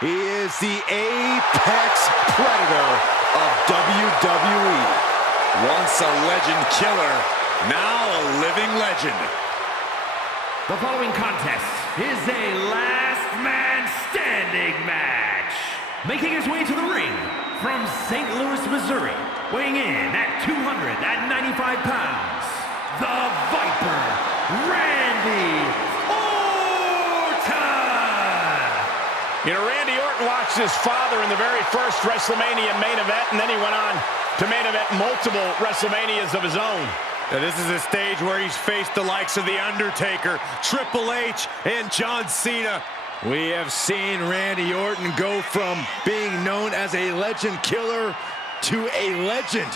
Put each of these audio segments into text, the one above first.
He is the apex predator of WWE. Once a legend killer, now a living legend. The following contest is a last man standing match. Making his way to the ring from St. Louis, Missouri, weighing in at 295 pounds, the Viper, Randy Orton! You know, Randy Orton watched his father in the very first WrestleMania main event, and then he went on to main event multiple WrestleManias of his own. Now, this is a stage where he's faced the likes of The Undertaker, Triple H, and John Cena. We have seen Randy Orton go from being known as a legend killer to a legend.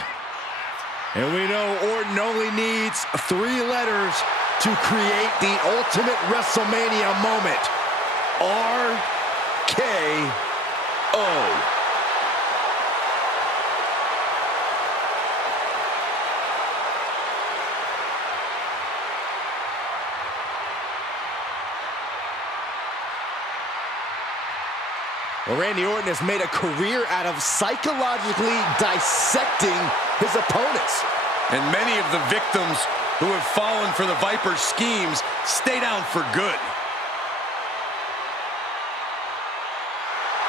And we know Orton only needs 3 letters to create the ultimate WrestleMania moment. RKO. Well, Randy Orton has made a career out of psychologically dissecting his opponents. And many of the victims who have fallen for the Viper's schemes stay down for good.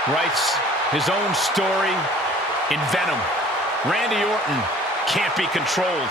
Writes his own story in Venom. Randy Orton can't be controlled.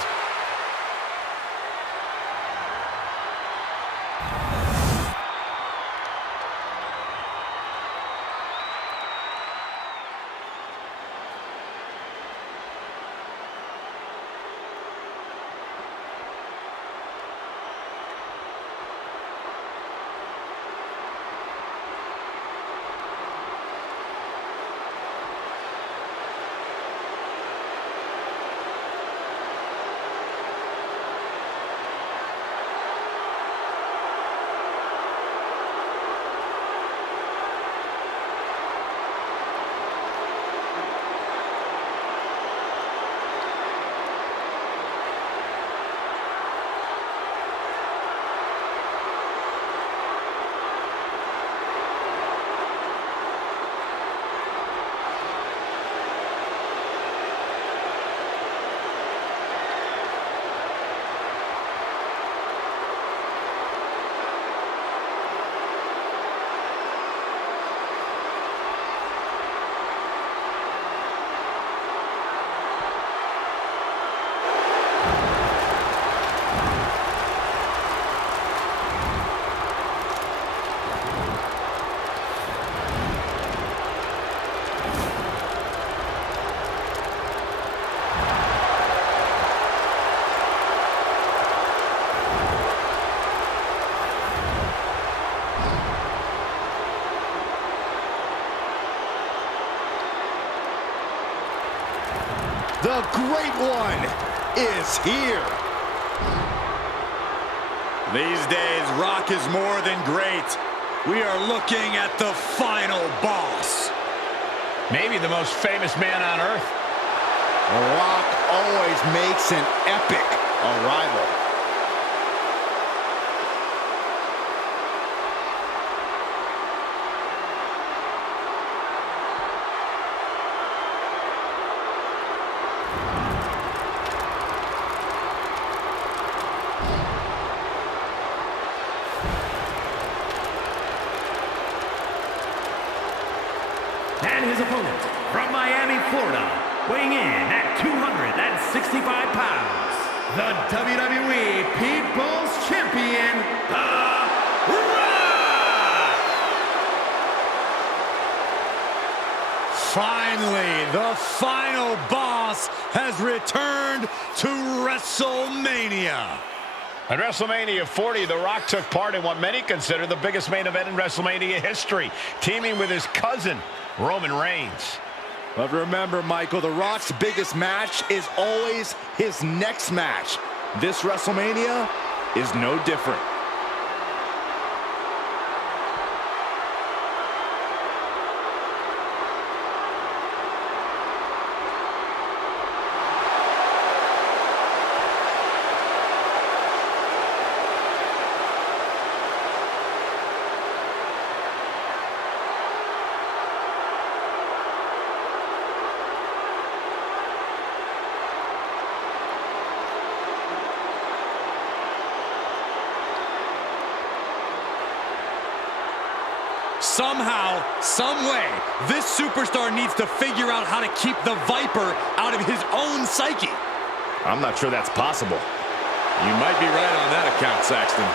The Great One is here. These days, Rock is more than great. We are looking at the final boss. Maybe the most famous man on earth. The Rock always makes an epic arrival. And his opponent, from Miami, Florida, weighing in at 265 pounds, the WWE People's Champion, The Rock! Finally, the final boss has returned to WrestleMania. At WrestleMania 40, The Rock took part in what many consider the biggest main event in WrestleMania history, teaming with his cousin, Roman Reigns. But remember, Michael, The Rock's biggest match is always his next match. This WrestleMania is no different. Somehow, some way, this superstar needs to figure out how to keep the Viper out of his own psyche. I'm not sure that's possible. You might be right on that account, Saxton.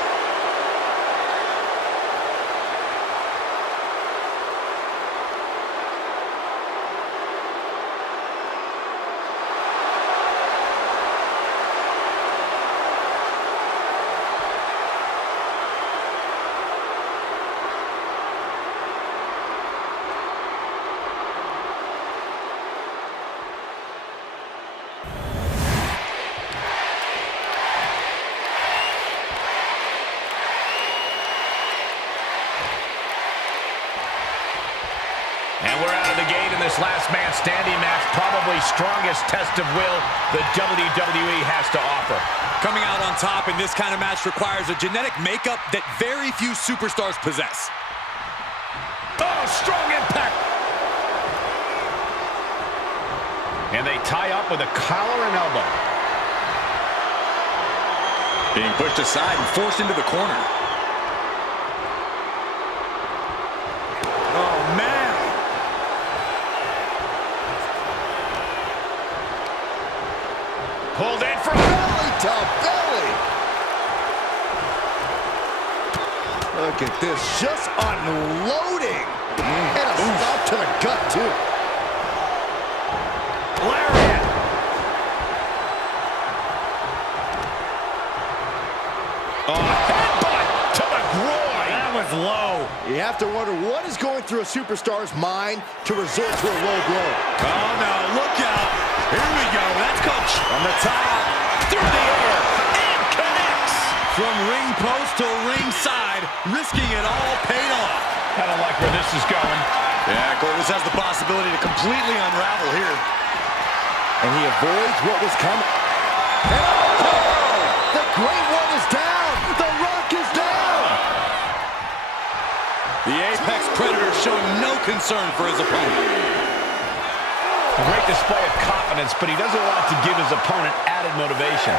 And we're out of the gate in this last man standing match. Probably strongest test of will the WWE has to offer. Coming out on top in this kind of match requires a genetic makeup that very few superstars possess. Oh, strong impact. And they tie up with a collar and elbow. Being pushed aside and forced into the corner. Oh, man. Pulled in for Belly to belly. Look at this, just unloading. And a stop to the gut, too. lariat. Oh, headbutt to the groin. That was low. You have to wonder what is going through a superstar's mind to resort to a low blow. Oh, no, look out. Here we go. That's called from the top, through the air, and connects. From ring post to ringside, risking it all paid off. I don't like where this is going. Yeah, Corvus has the possibility to completely unravel here. And he avoids what was coming. And oh, the Great One is down. The Rock is down. The Apex Predator showing no concern for his opponent. A great display of confidence, but he doesn't want to give his opponent added motivation.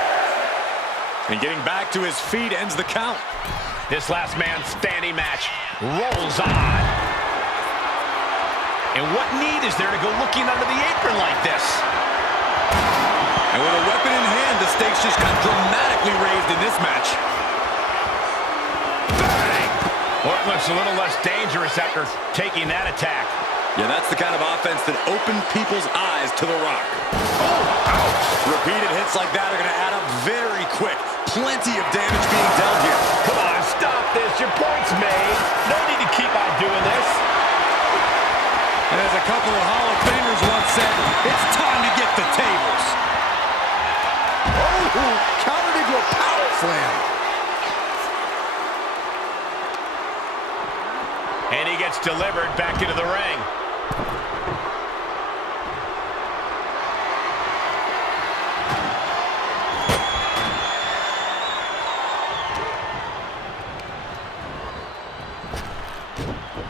And getting back to his feet ends the count. This last man standing match rolls on. And what need is there to go looking under the apron like this? And with a weapon in hand, the stakes just got dramatically raised in this match. Bang! Orton looks a little less dangerous after taking that attack. Yeah, that's the kind of offense that opened people's eyes to The Rock. Oh, ouch! Repeated hits like that are going to add up very quick. Plenty of damage being dealt here. Come on, stop this. Your point's made. No need to keep on doing this. And as a couple of Hall of Famers once said, it's time to get the tables. Oh, countered into a power slam. And he gets delivered back into the ring.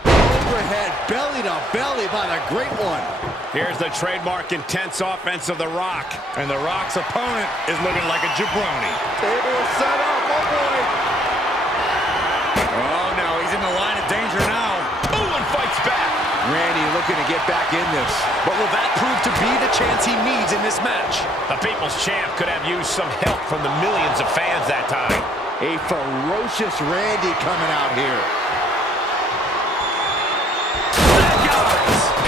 Overhead belly to belly by the Great One. Here's the trademark intense offense of The Rock. And The Rock's opponent is looking like a jabroni. Table is set up. Oh, boy. Oh, no, he's in the line of danger now. Ooh, and fights back. Randy looking to get back in this. But will that prove to be the chance he needs in this match? The People's Champ could have used some help from the millions of fans that time. A ferocious Randy coming out here.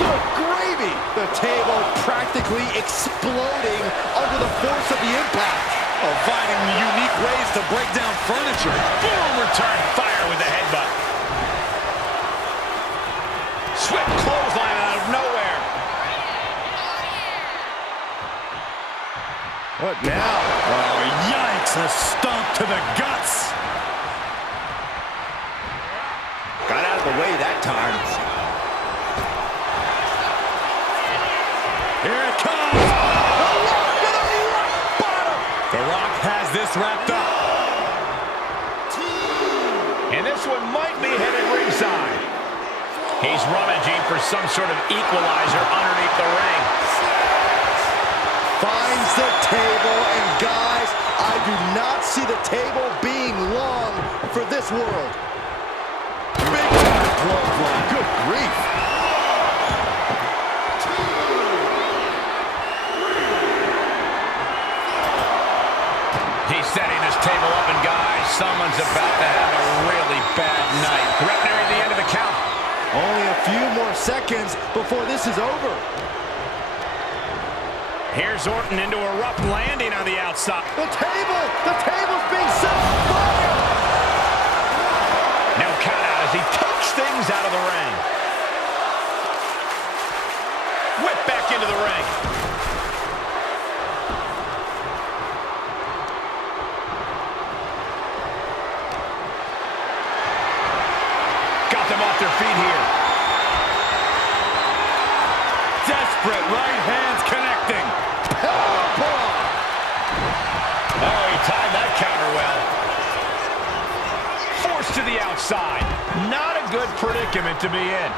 Good gravy! The table practically exploding under the force of the impact. Oh, finding unique ways to break down furniture. Boom, return fire with the headbutt. Swift clothesline out of nowhere. What now? Oh, yikes, a stomp to the guts. Got out of the way that time. Here it comes. The Rock has this wrapped up. And this one might be headed ringside. He's rummaging for some sort of equalizer underneath the ring. Finds the table, and guys, I do not see the table being long for this world. Big time clothesline. Good grief. He's setting this table up, and guys, someone's about to have a really bad night. The ref nearing the end of the count. Only a few more seconds before this is over. Here's Orton into a rough landing on the outside. The table's being set on fire. No count out as he takes things out of the ring. Whip back into the ring. Got them off their feet here. Desperate right hands connecting. Oh, he timed that counter well. Forced to the outside. Not a good predicament to be in.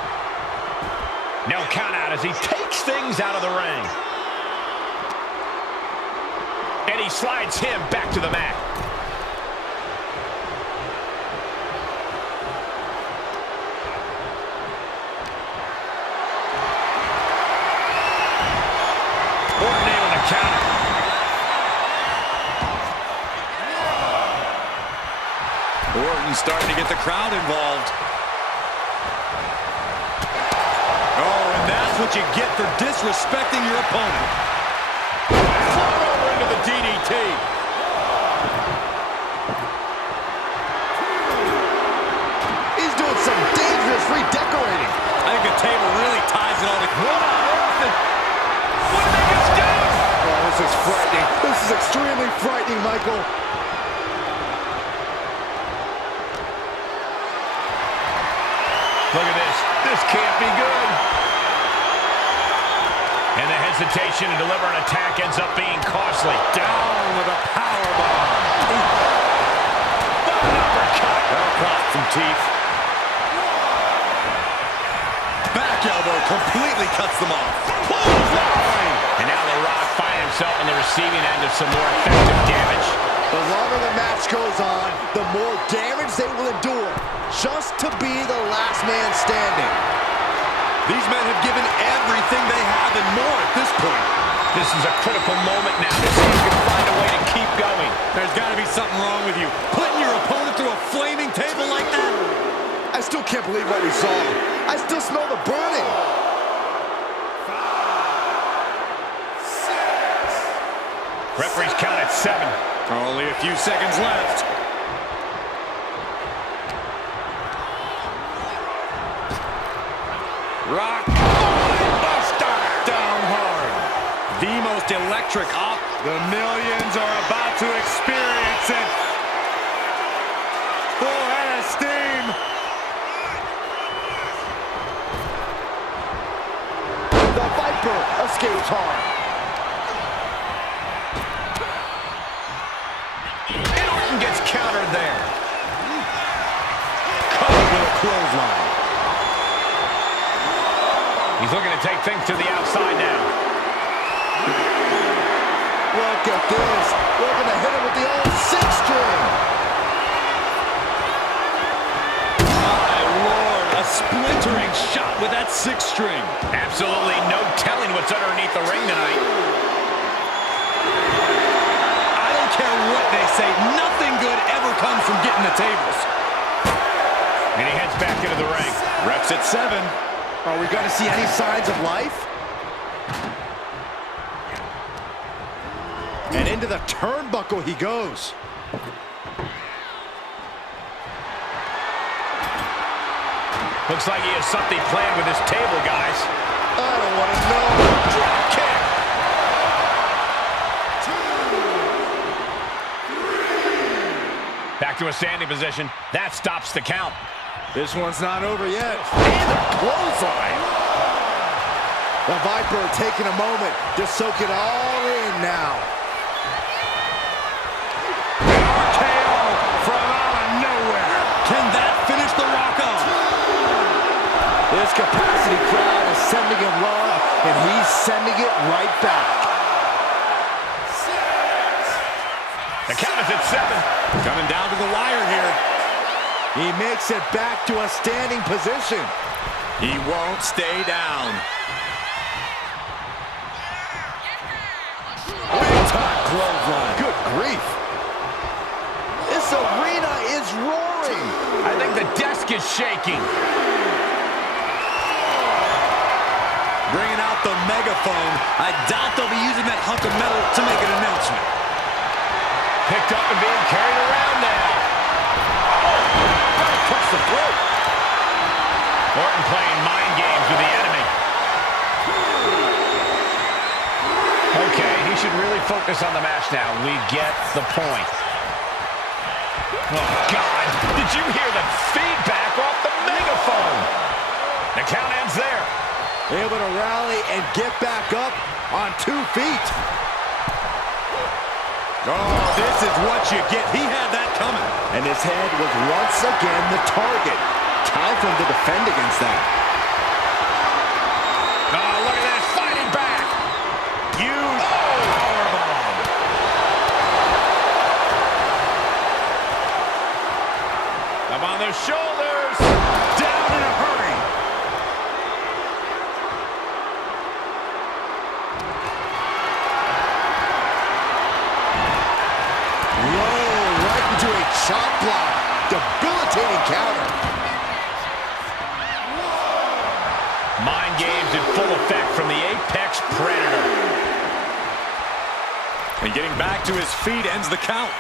No count out as he takes things out of the ring. And he slides him back to the mat. Orton able to counter. Orton starting to get the crowd involved. Oh, and that's what you get for disrespecting your opponent. Float over into the DDT. He's doing some dangerous redecorating. I think the table really ties it all together. What did they just do? Oh, this is frightening. This is extremely frightening, Michael. Look at this. This can't be good. And the hesitation to deliver an attack ends up being costly. Down with a powerbomb. What an uppercut. Well caught some teeth. Back elbow completely cuts them off. Clothesline. And now The Rock finds himself on the receiving end of some more effective damage. The longer the match goes on, the more damage they will endure, just to be the last man standing. These men have given everything they have and more at this point. This is a critical moment now to see if you can find a way to keep going. There's got to be something wrong with you. Putting your opponent through a flaming table like that. I still can't believe what we saw. I still smell the burning. 5, 6. Referee's count at 7. Only a few seconds left. Rock. Buster. Down hard. The most electric op. The millions are about to experience it. Full head of steam. The Viper escapes hard. And Orton gets countered there. Covered with a clothesline. He's looking to take things to the outside now. Look at this. We're going to hit him with the old 6-string. My Lord, a splintering shot with that 6-string. Absolutely no telling what's underneath the ring tonight. I don't care what they say. Nothing good ever comes from getting the tables. And he heads back into the ring. Ref's at 7. Are we going to see any signs of life? And into the turnbuckle he goes. Looks like he has something planned with his table, guys. I don't want to know. Drop kick. 2, 3. Back to a standing position. That stops the count. This one's not over yet. And a clothesline. The Viper taking a moment to soak it all in now. RKO from out of nowhere. Can that finish The Rock off? This capacity crowd is sending him love, and he's sending it right back. 6. The count is at 7. Coming down to the wire here. He makes it back to a standing position. He won't stay down. Big-time clothesline. Good grief. This arena is roaring. I think the desk is shaking. Bringing out the megaphone. I doubt they'll be using that hunk of metal to make an announcement. Picked up and being carried around now. Right across the throat. Orton playing mind games with the enemy. Okay, he should really focus on the match now. We get the point. Oh, God. Did you hear the feedback off the megaphone? The count ends there. Able to rally and get back up on 2 feet. Oh, this is what you get. He had that coming. And his head was once again the target. Time for him to defend against that. Oh, look at this. Fighting back. Huge powerbomb. Up on their shoulders. Down in a hurry. Whoa, right into a chop block. Debilitating counter. Mind games in full effect from the Apex Predator. And getting back to his feet ends the count.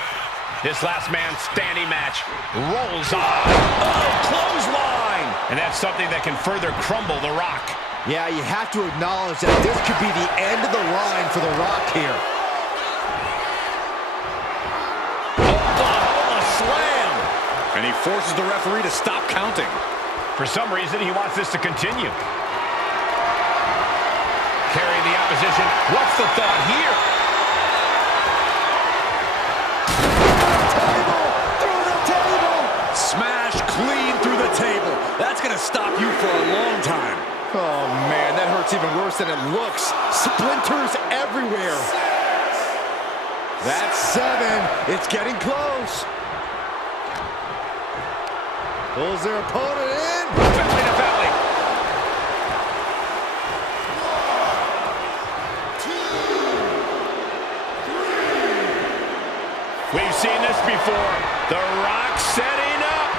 This last man standing match rolls on. Oh, clothesline! And that's something that can further crumble The Rock. Yeah, you have to acknowledge that this could be the end of the line for The Rock here. Oklahoma slam! And he forces the referee to stop counting. For some reason, he wants this to continue. Carrying the opposition. What's the thought here? Smash clean through the table. That's going to stop you for a long time. Oh, man, that hurts even worse than it looks. Splinters everywhere. That's 7. It's getting close. Pulls their opponent in. Belly to belly. We've seen this before. The Rock setting up.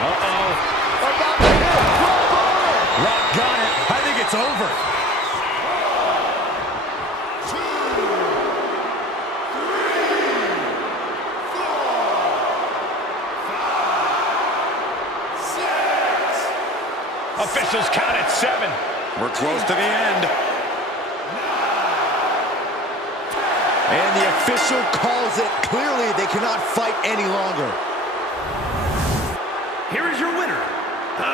Uh-oh. About to hit. Rock got it. I think it's over. 2, 3, 4, 5, 6. Officials count at 7. We're close to the end. And the official calls it. Clearly, they cannot fight any longer. Here is your winner, The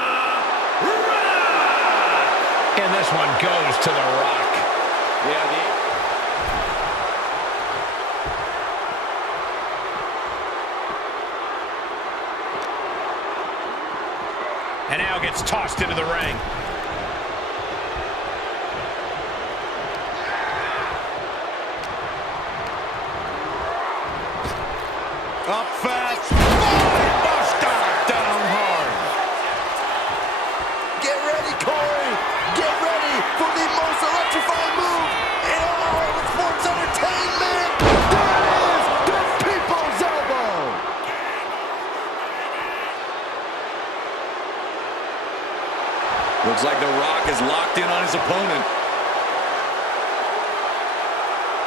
Rock! And this one goes to The Rock. And now gets tossed into the ring. Up fast. Buster. Down hard. Get ready, Corey. Get ready for the most electrifying move in all of sports entertainment. There it is, the People's Elbow. Looks like The Rock is locked in on his opponent.